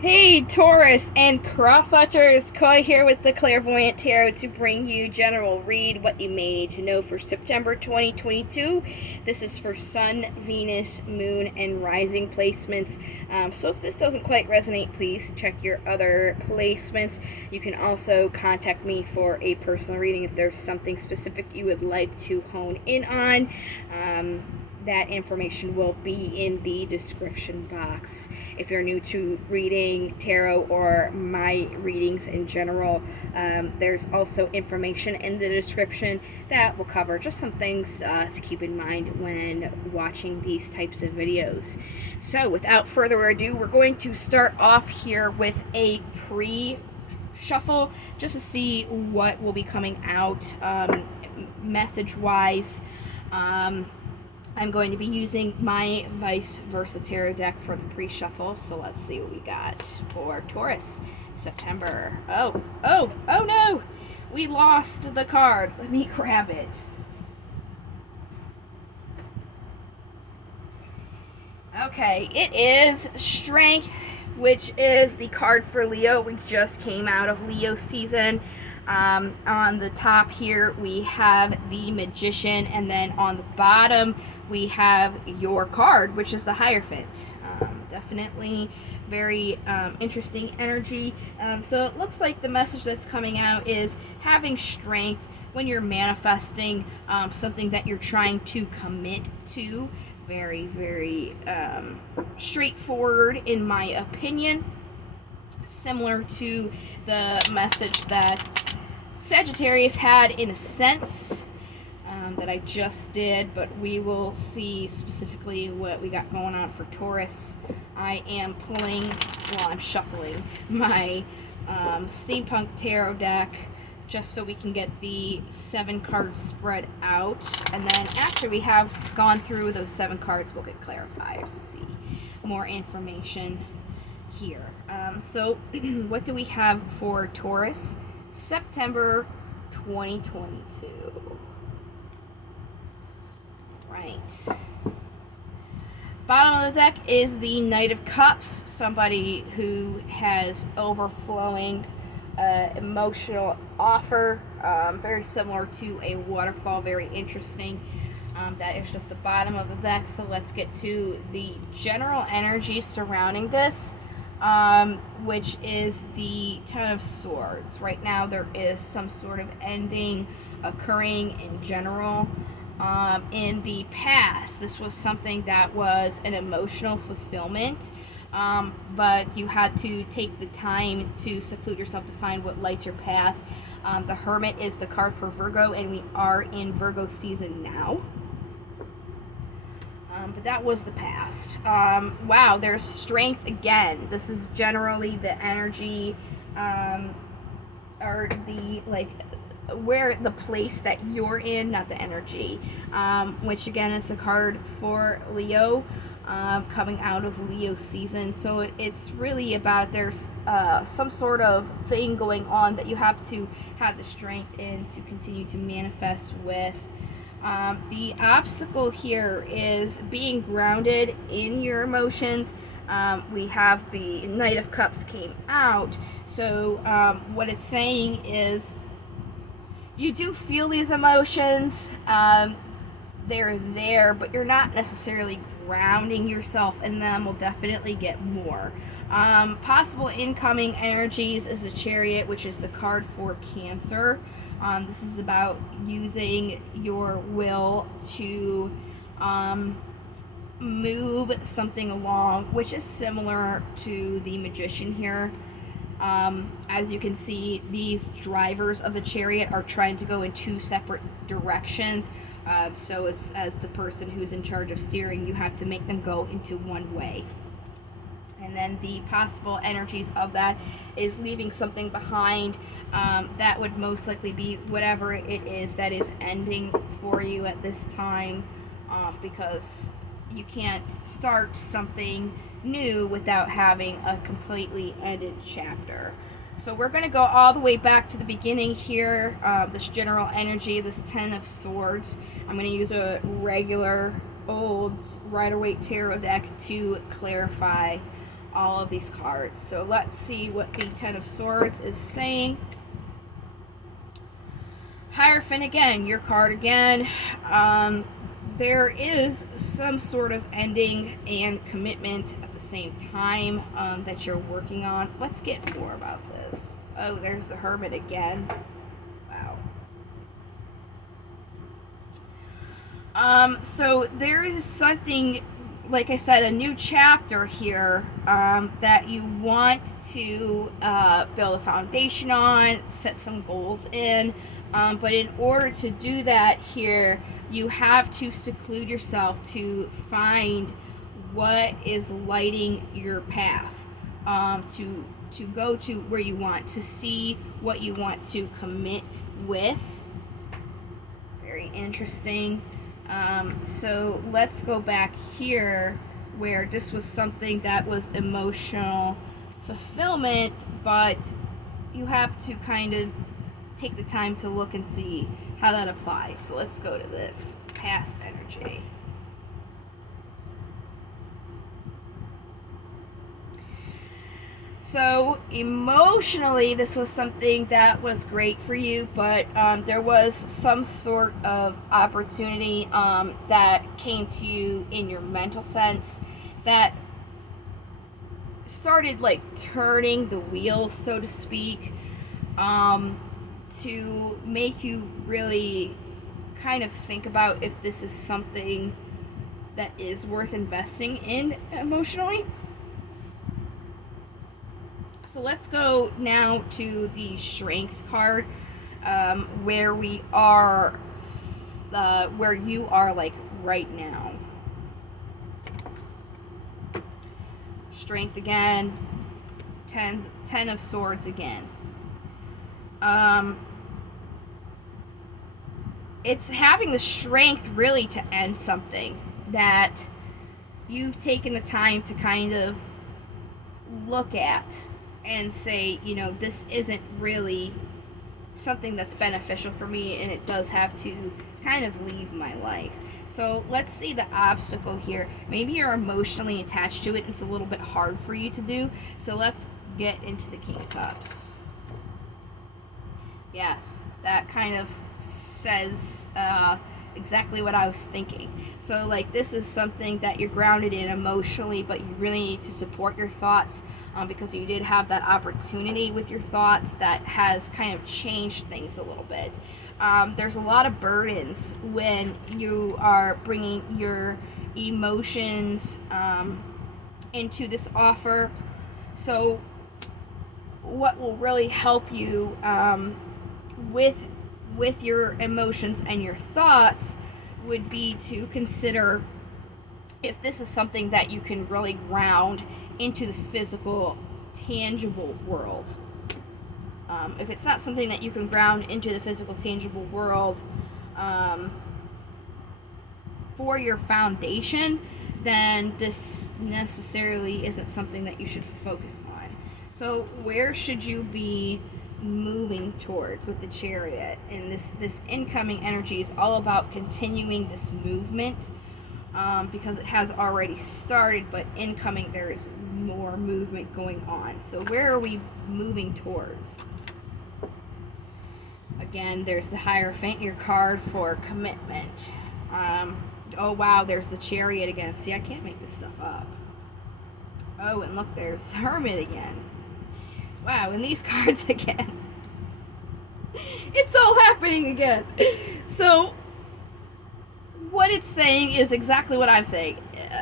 Hey Taurus and Crosswatchers, Koi here with the Clairvoyant Tarot to bring you general read what you may need to know for September 2022. This is for Sun, Venus, Moon, and Rising placements. So if this doesn't quite resonate, please check your other placements. You can also contact me for a personal reading if there's something specific you would like to hone in on. That information will be in the description box. If you're new to reading tarot or my readings in general, there's also information in the description that will cover just some things to keep in mind when watching these types of videos. So without further ado, we're going to start off here with a pre-shuffle just to see what will be coming out message-wise. I'm going to be using my Vice Versa Tarot deck for the pre-shuffle, so let's see what we got for Taurus September. Oh no! We lost the card. Let me grab it. Okay, it is Strength, which is the card for Leo. We just came out of Leo season. On the top here we have the Magician, and then on the bottom we have your card, which is the Hierophant. Definitely very interesting energy. So it looks like the message that's coming out is having strength when you're manifesting something that you're trying to commit to. Very, very straightforward in my opinion. Similar to the message that Sagittarius had in a sense that I just did, but we will see specifically what we got going on for Taurus. I am pulling, well, I'm shuffling my Steampunk Tarot deck just so we can get the 7 cards spread out, and then after we have gone through those 7 cards, we'll get clarifiers to see more information here. So what do we have for Taurus September 2022? Right. Bottom of the deck is the Knight of Cups, somebody who has overflowing emotional offer, very similar to a waterfall, very interesting. That is just the bottom of the deck, so let's get to the general energy surrounding this, which is the Ten of Swords. Right now there is some sort of ending occurring in general. In the past, this was something that was an emotional fulfillment, but you had to take the time to seclude yourself to find what lights your path. The Hermit is the card for Virgo, and we are in Virgo season now. But that was the past. Wow, there's strength again. This is generally the energy, or the, like, where the place that you're in, not the energy, which again is the card for Leo, coming out of Leo season. So it's really about there's some sort of thing going on that you have to have the strength in to continue to manifest with. The obstacle here is being grounded in your emotions. We have the Knight of Cups came out, so what it's saying is you do feel these emotions, they're there, but you're not necessarily grounding yourself in them. Will definitely get more. Possible incoming energies is the Chariot, which is the card for Cancer. This is about using your will to move something along, which is similar to the Magician here. As you can see, these drivers of the Chariot are trying to go in 2 separate directions. So it's, as the person who's in charge of steering, you have to make them go into one way. And then the possible energies of that is leaving something behind. That would most likely be whatever it is that is ending for you at this time, because you can't start something new without having a completely ended chapter. So we're going to go all the way back to the beginning here. This general energy, this Ten of Swords. I'm going to use a regular old Rider-Waite tarot deck to clarify all of these cards. So let's see what the Ten of Swords is saying. Hierophant again, your card again. There is some sort of ending and commitment at the same time that you're working on. Let's get more about this. Oh, there's the Hermit again. Wow. So there is something, like I said, a new chapter here that you want to build a foundation on, set some goals in. But in order to do that here, you have to seclude yourself to find what is lighting your path, to go to where you want, to see what you want to commit with. Very interesting. So let's go back here where this was something that was emotional fulfillment, but you have to kind of take the time to look and see how that applies. So let's go to this past energy. So emotionally, this was something that was great for you, but there was some sort of opportunity that came to you in your mental sense that started like turning the wheel, so to speak, to make you really kind of think about if this is something that is worth investing in emotionally. So let's go now to the Strength card, where we are, where you are like right now. Strength again, Ten of Swords again. It's having the strength really to end something that you've taken the time to kind of look at and say, you know, this isn't really something that's beneficial for me, and it does have to kind of leave my life. So let's see the obstacle here. Maybe you're emotionally attached to it, and it's a little bit hard for you to do. So let's get into the King of Cups. Yes, that kind of says exactly what I was thinking. So like this is something that you're grounded in emotionally, but you really need to support your thoughts because you did have that opportunity with your thoughts that has kind of changed things a little bit. There's a lot of burdens when you are bringing your emotions into this offer. So what will really help you with your emotions and your thoughts would be to consider if this is something that you can really ground into the physical, tangible world. If it's not something that you can ground into the physical, tangible world for your foundation, then this necessarily isn't something that you should focus on. So where should you be moving towards with the Chariot? And this incoming energy is all about continuing this movement because it has already started, but incoming there is more movement going on. So where are we moving towards? Again, there's the Hierophant, your card for commitment. Oh wow, there's the Chariot again. See, I can't make this stuff up. Oh, and look, there's Hermit again. Wow, and these cards again. It's all happening again. So, what it's saying is exactly what I'm saying.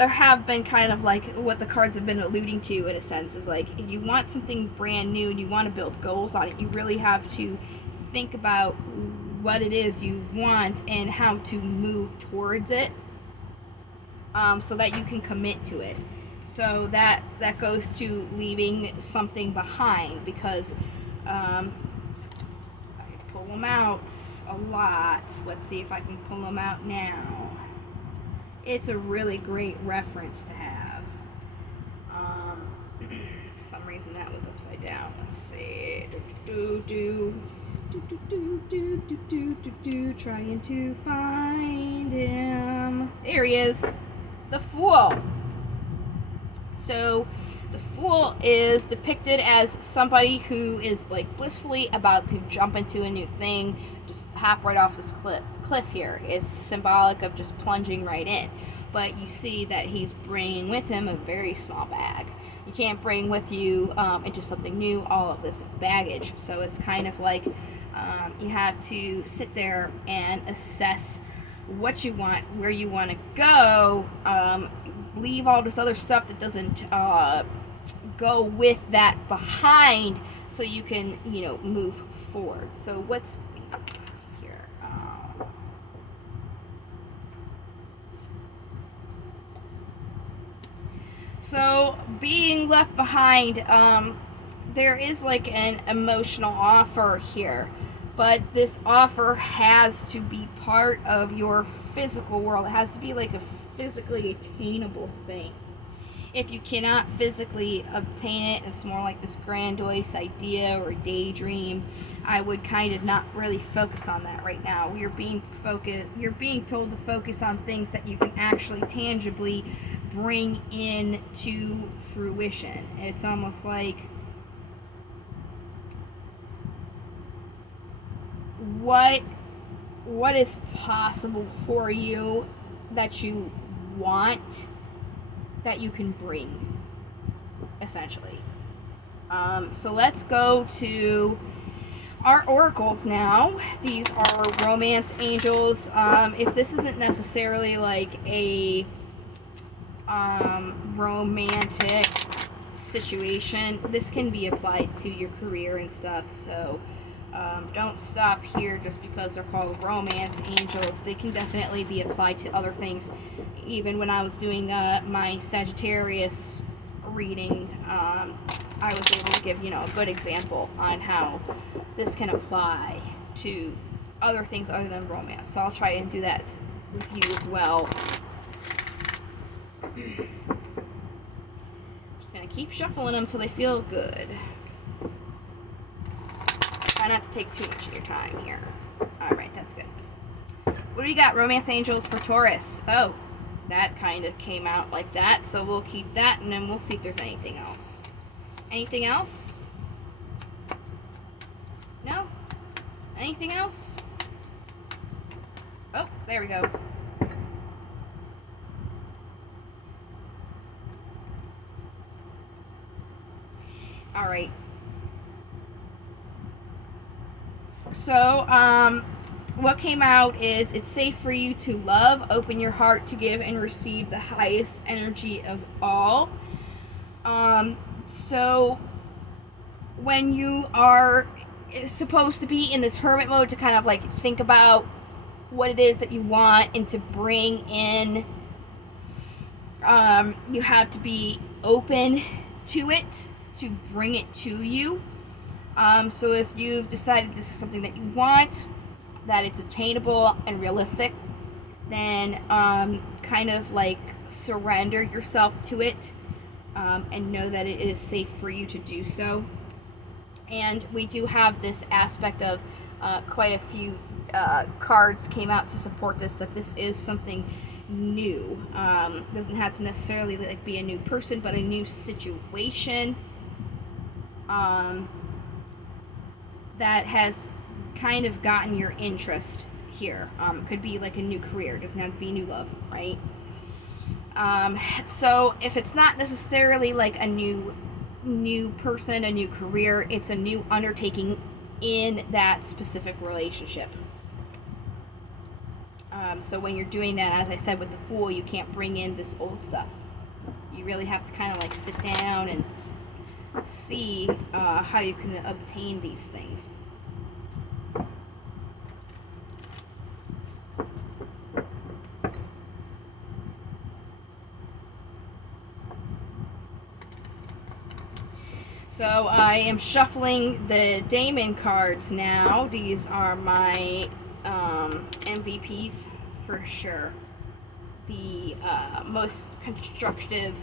Or have been kind of like what the cards have been alluding to in a sense. Is like, if you want something brand new and you want to build goals on it, you really have to think about what it is you want and how to move towards it so that you can commit to it. So that goes to leaving something behind because I pull them out a lot. Let's see if I can pull them out now. It's a really great reference to have. For some reason that was upside down. Let's see. Trying to find him. There he is. The Fool. So The Fool is depicted as somebody who is like blissfully about to jump into a new thing, just hop right off this cliff here. It's symbolic of just plunging right in. But you see that he's bringing with him a very small bag. You can't bring with you into something new all of this baggage. So it's kind of like you have to sit there and assess what you want, where you want to go, leave all this other stuff that doesn't go with that behind, so you can, you know, move forward. So what's here? So being left behind, there is like an emotional offer here, but this offer has to be part of your physical world. It has to be like a physically attainable thing. If you cannot physically obtain it, it's more like this grandiose idea or daydream, I would kind of not really focus on that right now. You're being told to focus on things that you can actually tangibly bring into fruition. It's almost like, what is possible for you that you want, that you can bring, essentially. So let's go to our oracles now. These are romance angels. If this isn't necessarily like a romantic situation, this can be applied to your career and stuff. So don't stop here just because they're called romance angels. They can definitely be applied to other things. Even when I was doing my Sagittarius reading, I was able to give, you know, a good example on how this can apply to other things other than romance. So I'll try and do that with you as well. Just gonna keep shuffling them till they feel good. Try not to take too much of your time here. Alright, that's good. What do you got, romance angels, for Taurus? Oh, that kind of came out like that, so we'll keep that, and then we'll see if there's anything else. Anything else? No? Anything else? Oh, there we go. Alright. So, what came out is, it's safe for you to love, open your heart to give and receive the highest energy of all. So when you are supposed to be in this hermit mode to kind of like think about what it is that you want and to bring in, you have to be open to it, to bring it to you. So if you've decided this is something that you want, that it's attainable and realistic, then kind of like surrender yourself to it, and know that it is safe for you to do so. And we do have this aspect of quite a few cards came out to support this, that this is something new. Doesn't have to necessarily like be a new person, but a new situation that has kind of gotten your interest here. Could be like a new career, doesn't have to be new love, right? So if it's not necessarily like a new person, a new career, it's a new undertaking in that specific relationship. So when you're doing that, as I said with the Fool, you can't bring in this old stuff. You really have to kind of like sit down and see how you can obtain these things. So I am shuffling the Daemon cards now. These are my MVPs for sure. The most constructive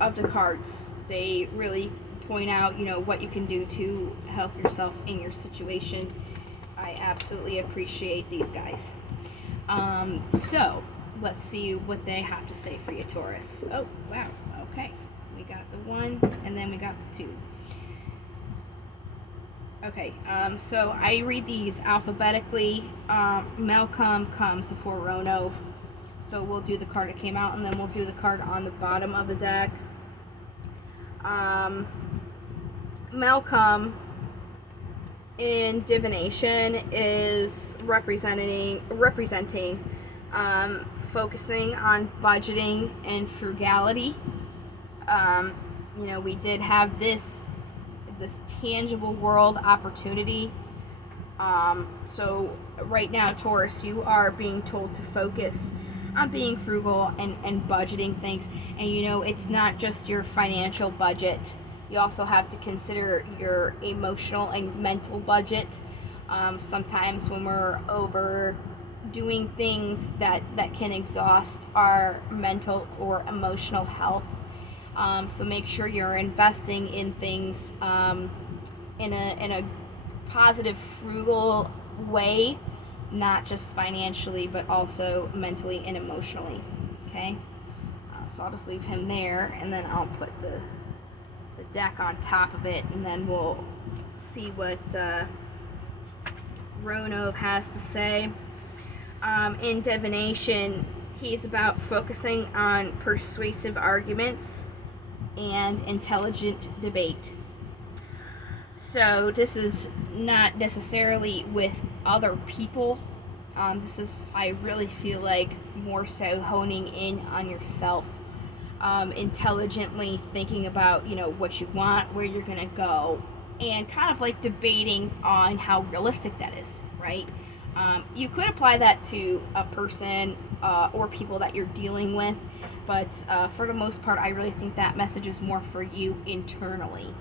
of the cards. They really point out, you know, what you can do to help yourself in your situation. I absolutely appreciate these guys. So let's see what they have to say for you, Taurus. Oh, wow. Okay. We got the 1, and then we got the 2. Okay, so I read these alphabetically. Malcolm comes before Ronov. So we'll do the card that came out, and then we'll do the card on the bottom of the deck. Malcolm in divination is representing focusing on budgeting and frugality. We did have this tangible world opportunity. So right now, Taurus, you are being told to focus on being frugal and budgeting things. And it's not just your financial budget. You also have to consider your emotional and mental budget. Sometimes when we're overdoing things that can exhaust our mental or emotional health. So make sure you're investing in things in a positive, frugal way, not just financially, but also mentally and emotionally. Okay, so I'll just leave him there, and then I'll put the deck on top of it, and then we'll see what Ronov has to say. In divination, he's about focusing on persuasive arguments and intelligent debate. So this is not necessarily with other people. I really feel like, more so honing in on yourself, intelligently thinking about, what you want, where you're gonna go, and kind of like debating on how realistic that is, right? You could apply that to a person or people that you're dealing with, but for the most part, I really think that message is more for you internally.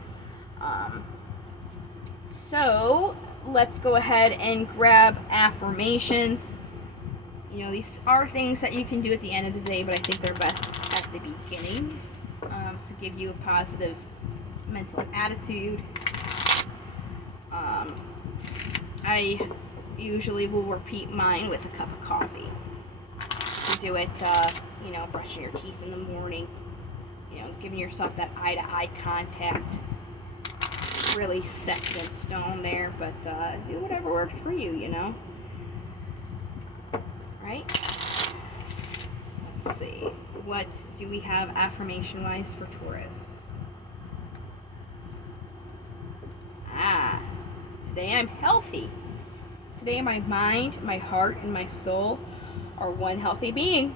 So let's go ahead and grab affirmations. These are things that you can do at the end of the day, but I think they're best at the beginning to give you a positive mental attitude. I usually will repeat mine with a cup of coffee. You do it, brushing your teeth in the morning, giving yourself that eye-to-eye contact. Really set in stone there, but do whatever works for you, Right? Let's see. What do we have affirmation-wise for Taurus? Today I'm healthy. Today my mind, my heart, and my soul are one healthy being.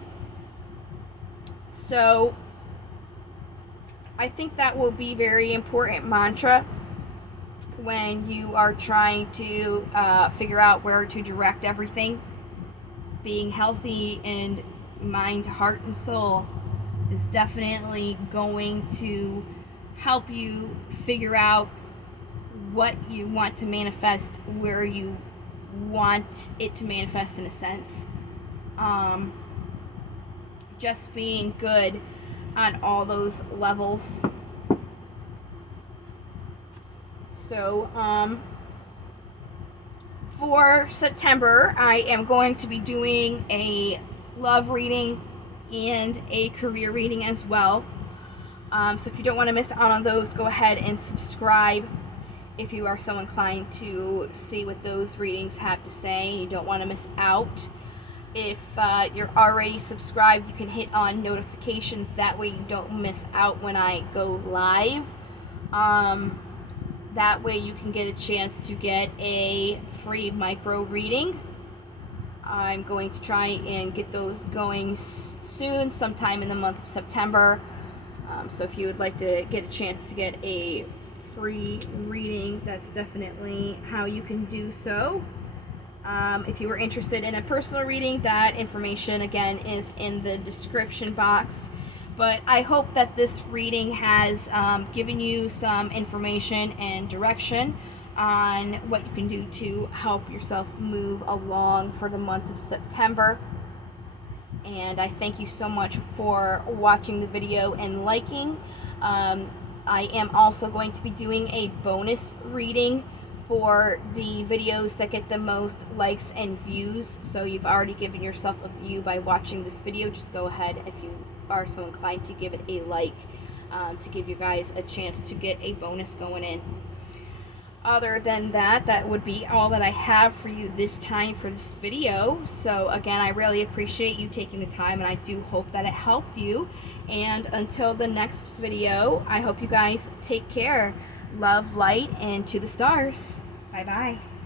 So I think that will be very important mantra when you are trying to figure out where to direct everything. Being healthy in mind, heart, and soul is definitely going to help you figure out what you want to manifest, where you want it to manifest, in a sense. Just being good on all those levels. So, for September, I am going to be doing a love reading and a career reading as well. So if you don't want to miss out on those, go ahead and subscribe if you are so inclined to see what those readings have to say and you don't want to miss out. If you're already subscribed, you can hit on notifications. That way you don't miss out when I go live. That way you can get a chance to get a free micro reading. I'm going to try and get those going soon, sometime in the month of September. So if you would like to get a chance to get a free reading, that's definitely how you can do so. If you were interested in a personal reading, that information again is in the description box. But I hope that this reading has given you some information and direction on what you can do to help yourself move along for the month of September. And I thank you so much for watching the video and liking. I am also going to be doing a bonus reading for the videos that get the most likes and views. So you've already given yourself a view by watching this video. Just go ahead, if you are so inclined, to give it a like, to give you guys a chance to get a bonus going in. Other than that, that would be all that I have for you this time for this video. So again, I really appreciate you taking the time, and I do hope that it helped you. And until the next video, I hope you guys take care. Love, light, and to the stars. Bye bye.